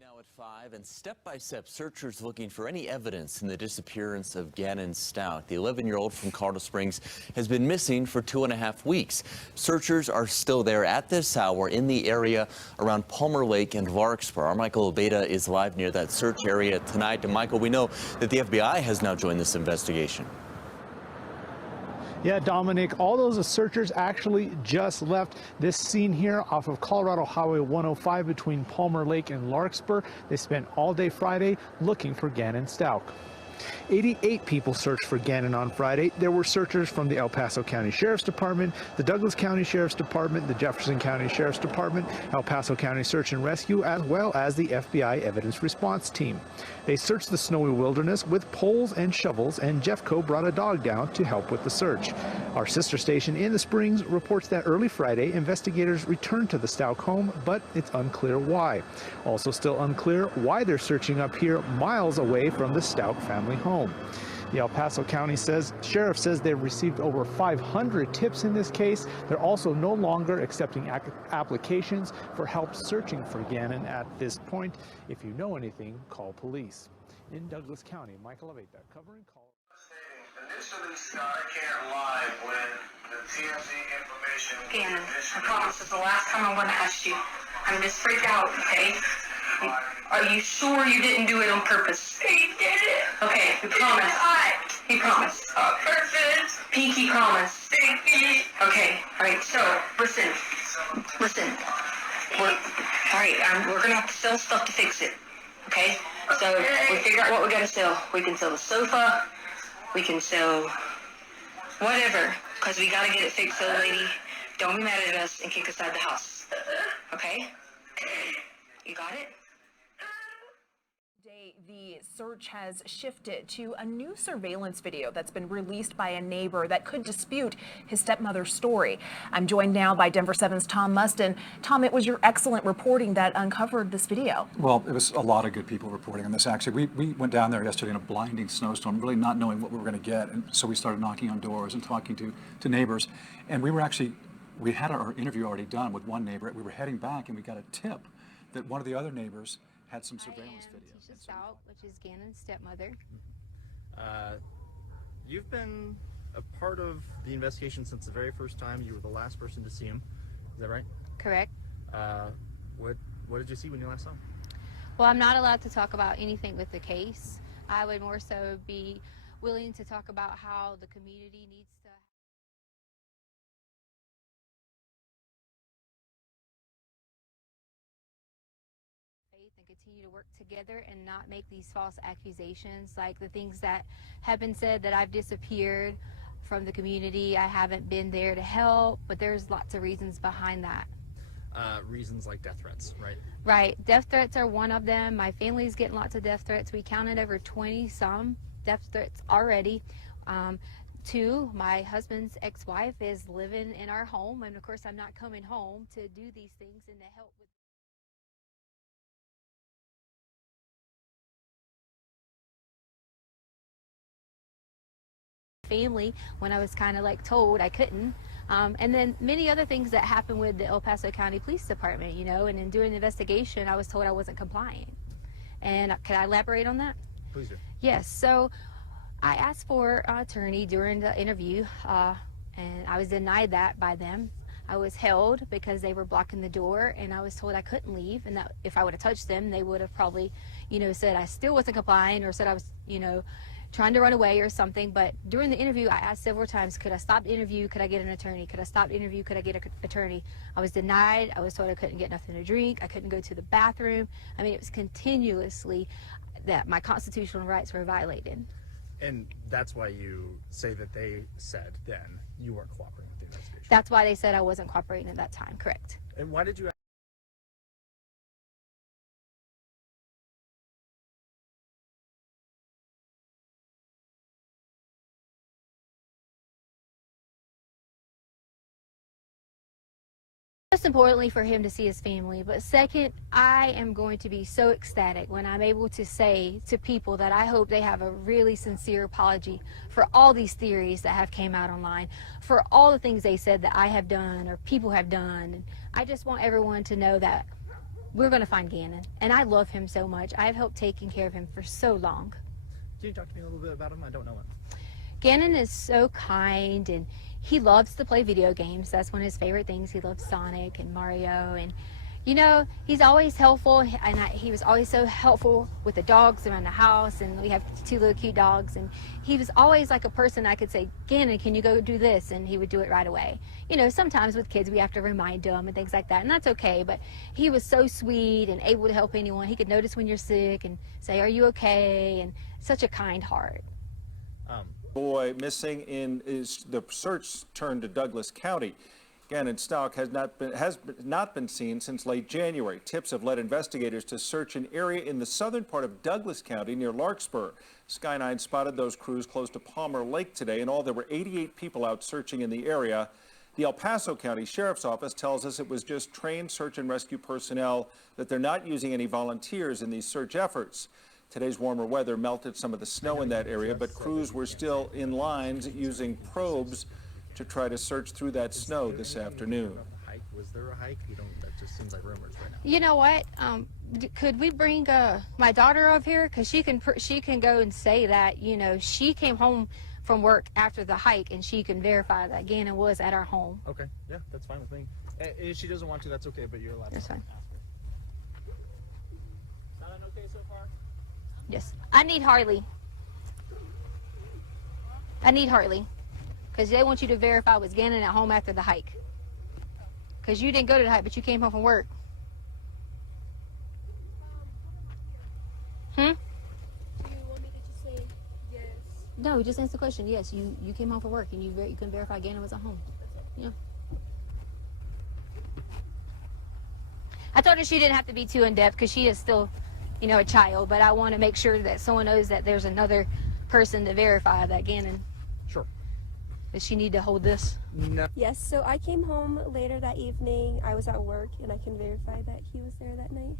Now at 5, and step-by-step, searchers looking for any evidence in the disappearance of Gannon Stauch. The 11-year-old from Colorado Springs has been missing for 2.5 weeks. Searchers are still there at this hour in the area around Palmer Lake and Larkspur. Our Michael Obeda is live near that search area tonight. And Michael, we know that the FBI has now joined this investigation. Yeah, Dominic, all those searchers actually just left this scene here off of Colorado Highway 105 between Palmer Lake and Larkspur. They spent all day Friday looking for Gannon Stauch. 88 people searched for Gannon on Friday. There were searchers from the El Paso County Sheriff's Department, the Douglas County Sheriff's Department, the Jefferson County Sheriff's Department, El Paso County Search and Rescue, as well as the FBI Evidence Response Team. They searched the snowy wilderness with poles and shovels, and Jeffco brought a dog down to help with the search. Our sister station in the Springs reports that early Friday, investigators returned to the Stauch home, but it's unclear why. Also still unclear why they're searching up here miles away from the Stauch family home. The El Paso County Sheriff says they've received over 500 tips in this case. They're also no longer accepting applications for help searching for Gannon at this point. If you know anything, call police. In Douglas County, Michael Obeda, covering call. Initially, Sky can't lie when the TMZ information. Gannon, I promise it's the last time I'm going to ask you. I'm just freaked out, okay? Are you sure you didn't do it on purpose? He did it. Okay, we promise. He promised. On purpose. Pinky promise. Pinky. Okay, alright, so, listen. We're gonna have to sell stuff to fix it, okay? So, we figure out what we gotta sell. We can sell the sofa, we can sell whatever, because we gotta get it fixed, so lady, don't be mad at us and kick us out of the house, okay? You got it? The search has shifted to a new surveillance video that's been released by a neighbor that could dispute his stepmother's story. I'm joined now by Denver 7's Tom Mustin. Tom, it was your excellent reporting that uncovered this video. Well, it was a lot of good people reporting on this. Actually, we went down there yesterday in a blinding snowstorm, really not knowing what we were going to get. And so we started knocking on doors and talking to neighbors. And we had our interview already done with one neighbor. We were heading back and we got a tip that one of the other neighbors had some surveillance videos. Stauch, which is Gannon's stepmother. You've been a part of the investigation since the very first time. You were the last person to see him. Is that right? Correct. What did you see when you last saw him? Well, I'm not allowed to talk about anything with the case. I would more so be willing to talk about how the community needs to and continue to work together and not make these false accusations, like the things that have been said that I've disappeared from the community. I haven't been there to help, but there's lots of reasons behind that. Reasons like death threats, right? Right. Death threats are one of them. My family's getting lots of death threats. We counted over 20-some death threats already. Two, my husband's ex-wife is living in our home, and of course I'm not coming home to do these things and to help with family when I was kind of like told I couldn't. And then many other things that happened with the El Paso County Police Department, you know, and in doing the investigation I was told I wasn't complying. And can I elaborate on that? Please do. Yes, so I asked for an attorney during the interview and I was denied that by them. I was held because they were blocking the door, and I was told I couldn't leave, and that if I would have touched them they would have probably, you know, said I still wasn't complying or said I was, you know, trying to run away or something. But during the interview I asked several times, could I stop the interview, could I get an attorney, could I stop the interview, could I get an attorney. I was denied. I was told I couldn't get nothing to drink, I couldn't go to the bathroom. I mean, it was continuously that my constitutional rights were violated. And that's why you say that they said then you weren't cooperating with the investigation. That's why they said I wasn't cooperating at that time, correct. And why did you Most importantly for him to see his family, but second, I am going to be so ecstatic when I'm able to say to people that I hope they have a really sincere apology for all these theories that have came out online, for all the things they said that I have done or people have done. And I just want everyone to know that we're going to find Gannon. And I love him so much. I've helped taking care of him for so long. Can you talk to me a little bit about him? I don't know him. Gannon is so kind, and he loves to play video games. That's one of his favorite things. He loves Sonic and Mario, and you know, he's always helpful, and he was always so helpful with the dogs around the house, and we have 2 little cute dogs, and he was always like a person I could say, Gannon, can you go do this? And he would do it right away. You know, sometimes with kids we have to remind them and things like that, and that's okay, but he was so sweet and able to help anyone. He could notice when you're sick and say, are you okay? And such a kind heart. Boy missing is the search turned to Douglas County. Gannon Stauch has not been seen since late January. Tips have led investigators to search an area in the southern part of Douglas County near Larkspur. Sky 9 spotted those crews close to Palmer Lake today. In all, there were 88 people out searching in the area. The El Paso County Sheriff's Office tells us it was just trained search and rescue personnel, that they're not using any volunteers in these search efforts. Today's warmer weather melted some of the snow in that area, but crews were still in lines using probes to try to search through that snow this afternoon. Was there a hike? That just seems like rumors right now. You know what? Could we bring my daughter up here? Because she can go and say that, you know, she came home from work after the hike, and she can verify that Gannon was at our home. Okay, yeah, that's fine with me. If she doesn't want to, that's okay, but you're allowed to. That's fine. Sound okay so far? Yes. I need Harley. Because they want you to verify was Gannon at home after the hike. Because you didn't go to the hike, but you came home from work. Do you want me to just say yes? No, just answer the question. Yes, you came home from work, and you can verify Gannon was at home. Yeah. I told her she didn't have to be too in-depth because she is still, you know, a child. But I want to make sure that someone knows that there's another person to verify that Gannon. Sure. Does she need to hold this? No. Yes, so I came home later that evening. I was at work, and I can verify that he was there that night.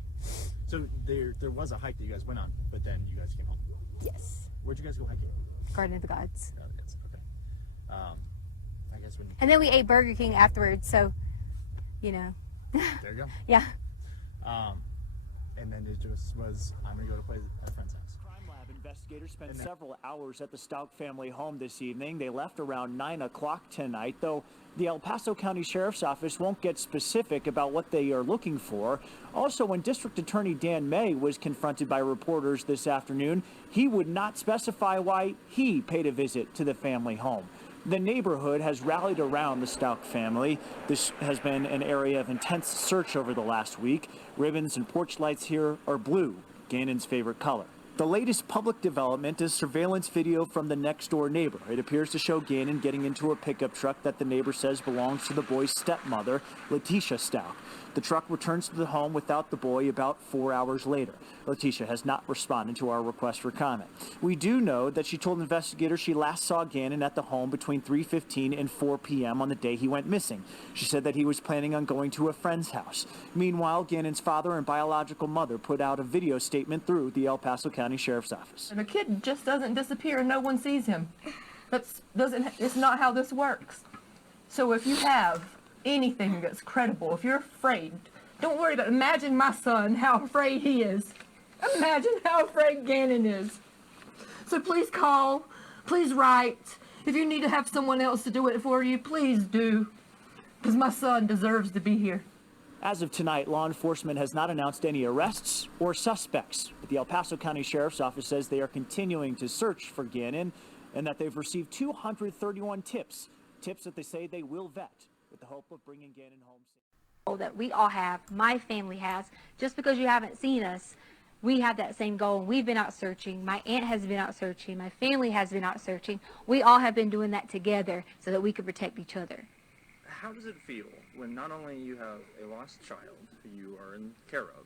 So there was a hike that you guys went on, but then you guys came home? Yes. Where'd you guys go hiking? Garden of the Gods. Oh, yes, okay. I guess when... And then we ate Burger King afterwards, so, you know. There you go. Yeah. And then it just was, I'm going to go to play at a friend's house. Crime Lab investigators spent several hours at the Stauch family home this evening. They left around 9 o'clock tonight, though the El Paso County Sheriff's Office won't get specific about what they are looking for. Also, when District Attorney Dan May was confronted by reporters this afternoon, he would not specify why he paid a visit to the family home. The neighborhood has rallied around the Stauch family. This has been an area of intense search over the last week. Ribbons and porch lights here are blue, Gannon's favorite color. The latest public development is surveillance video from the next-door neighbor. It appears to show Gannon getting into a pickup truck that the neighbor says belongs to the boy's stepmother, Letitia Stauch. The truck returns to the home without the boy about 4 hours later. Letitia has not responded to our request for comment. We do know that she told investigators she last saw Gannon at the home between 3:15 and 4 p.m. on the day he went missing. She said that he was planning on going to a friend's house. Meanwhile, Gannon's father and biological mother put out a video statement through the El Paso County Sheriff's Office. And a kid just doesn't disappear and no one sees him. It's not how this works. So if you have anything that's credible, if you're afraid, don't worry about it. Imagine my son, how afraid he is. Imagine how afraid Gannon is. So please call, please write. If you need to have someone else to do it for you, please do. Because my son deserves to be here. As of tonight, law enforcement has not announced any arrests or suspects, but the El Paso County Sheriff's Office says they are continuing to search for Gannon and that they've received 231 tips that they say they will vet with the hope of bringing Gannon home. That we all have, my family has. Just because you haven't seen us, we have that same goal. We've been out searching. My aunt has been out searching. My family has been out searching. We all have been doing that together so that we could protect each other. How does it feel when not only you have a lost child who you are in care of,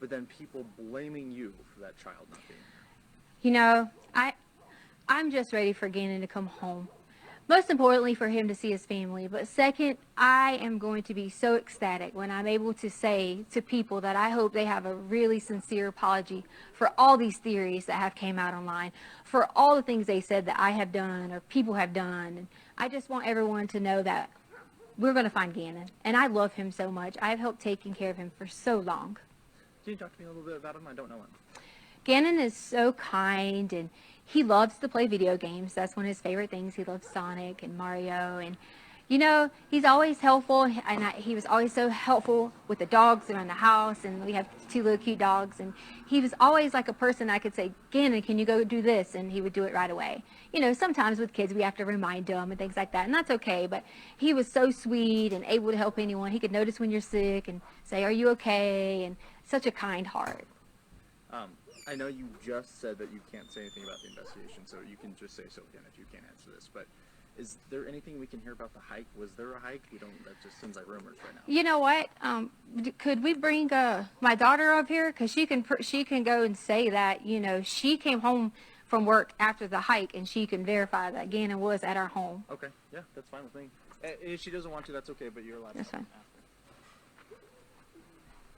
but then people blaming you for that child not being there? You know, I'm just ready for Gannon to come home. Most importantly, for him to see his family. But second, I am going to be so ecstatic when I'm able to say to people that I hope they have a really sincere apology for all these theories that have came out online, for all the things they said that I have done or people have done. And I just want everyone to know that we're going to find Gannon. And I love him so much. I've helped taking care of him for so long. Can you talk to me a little bit about him? I don't know him. Gannon is so kind, and he loves to play video games. That's one of his favorite things. He loves Sonic and Mario, and you know, he's always helpful, and he was always so helpful with the dogs around the house, and we have 2 little cute dogs, and he was always like a person I could say, Gannon, can you go do this? And he would do it right away. You know, sometimes with kids we have to remind them and things like that, and that's okay, but he was so sweet and able to help anyone. He could notice when you're sick and say, are you okay? And such a kind heart. I know you just said that you can't say anything about the investigation, so you can just say so again if you can't answer this, but is there anything we can hear about the hike? Was there a hike? We don't, that just seems like rumors right now. You know what? Could we bring my daughter up here? Because she can go and say that, you know, she came home from work after the hike, and she can verify that Gannon was at our home. Okay, yeah, that's fine with me. If she doesn't want to, that's okay, but you're allowed to ask her.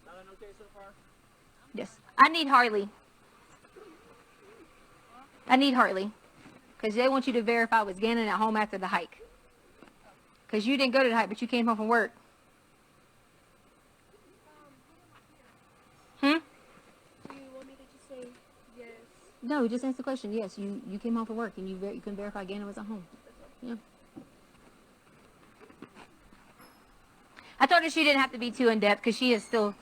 Not an okay so far? Yes. I need Harley. Because they want you to verify was Gannon at home after the hike. Because you didn't go to the hike, but you came home from work. Do you want me to just say yes? No, just answer the question. Yes, you came home from work, and you can verify Gannon was at home. Yeah. I told her she didn't have to be too in-depth because she is still,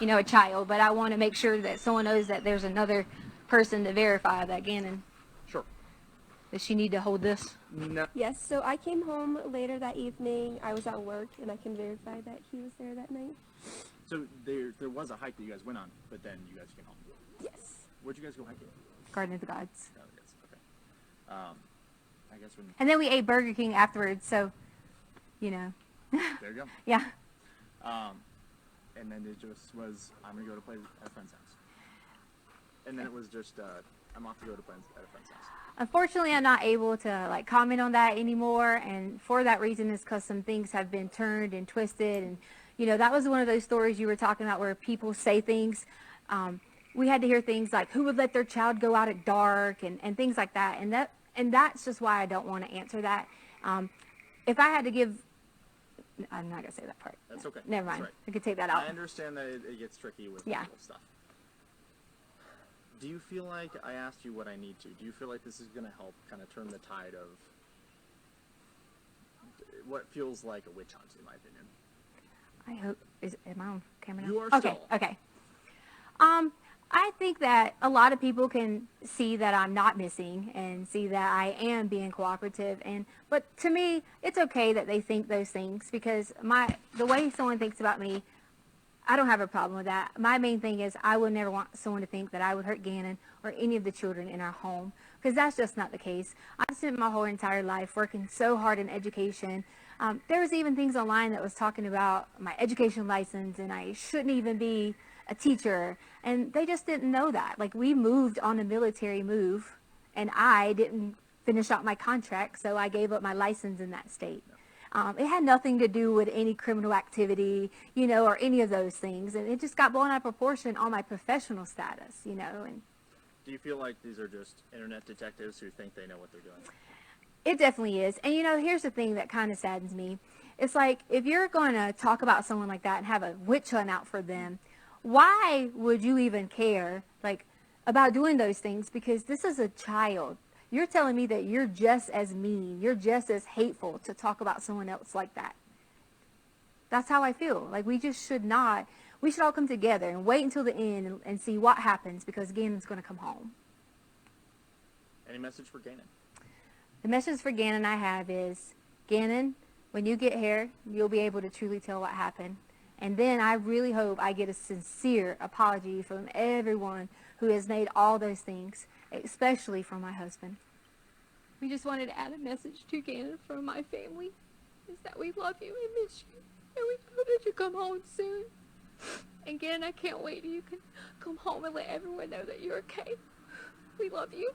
you know, a child. But I want to make sure that someone knows that there's another person to verify that Gannon. Sure. Does she need to hold this? No. Yes, so I came home later that evening. I was at work, and I can verify that he was there that night. So there was a hike that you guys went on, but then you guys came home? Yes. Where'd you guys go hiking? Garden of the Gods. Oh, yes, okay. I guess when... And then we ate Burger King afterwards, so, you know. There you go. Yeah. And then it just was, I'm going to go to play at a friend's house. And then it was just, I'm off to go to play at a friend's house. Unfortunately, I'm not able to like comment on that anymore, and for that reason is because some things have been turned and twisted, and you know, that was one of those stories you were talking about where people say things. We had to hear things like who would let their child go out at dark and things like that, and that's just why I don't want to answer that. If I had to give, I'm not gonna say that part. That's okay. Never mind. That's right. I could take that out. I understand that it gets tricky with Yeah. legal stuff. Do you feel like, I asked you what I need to, do you feel like this is going to help kind of turn the tide of what feels like a witch hunt, in my opinion? I hope, am I on camera now? You are okay, still. Okay. I think that a lot of people can see that I'm not missing and see that I am being cooperative, but to me, it's okay that they think those things because the way someone thinks about me, I don't have a problem with that. My main thing is I would never want someone to think that I would hurt Gannon or any of the children in our home because that's just not the case. I've spent my whole entire life working so hard in education. There was even things online that was talking about my education license and I shouldn't even be a teacher, and they just didn't know that. Like, we moved on a military move and I didn't finish out my contract, so I gave up my license in that state. It had nothing to do with any criminal activity, you know, or any of those things. And it just got blown out of proportion on my professional status, you know. And do you feel like these are just internet detectives who think they know what they're doing? it definitely is. And, you know, here's the thing that kind of saddens me. It's like, if you're going to talk about someone like that and have a witch hunt out for them, why would you even care, like, about doing those things? Because this is a child. You're telling me that you're just as mean, you're just as hateful to talk about someone else like that. That's how I feel. Like, we just should not. We should all come together and wait until the end and see what happens, because Gannon's going to come home. Any message for Gannon? The message for Gannon I have is, Gannon, when you get here, you'll be able to truly tell what happened. And then I really hope I get a sincere apology from everyone who has made all those things, especially from my husband. We just wanted to add a message to Gannon from my family, is that we love you and miss you, and we hope that you come home soon. And Gannon, I can't wait till you can come home and let everyone know that you're okay. We love you.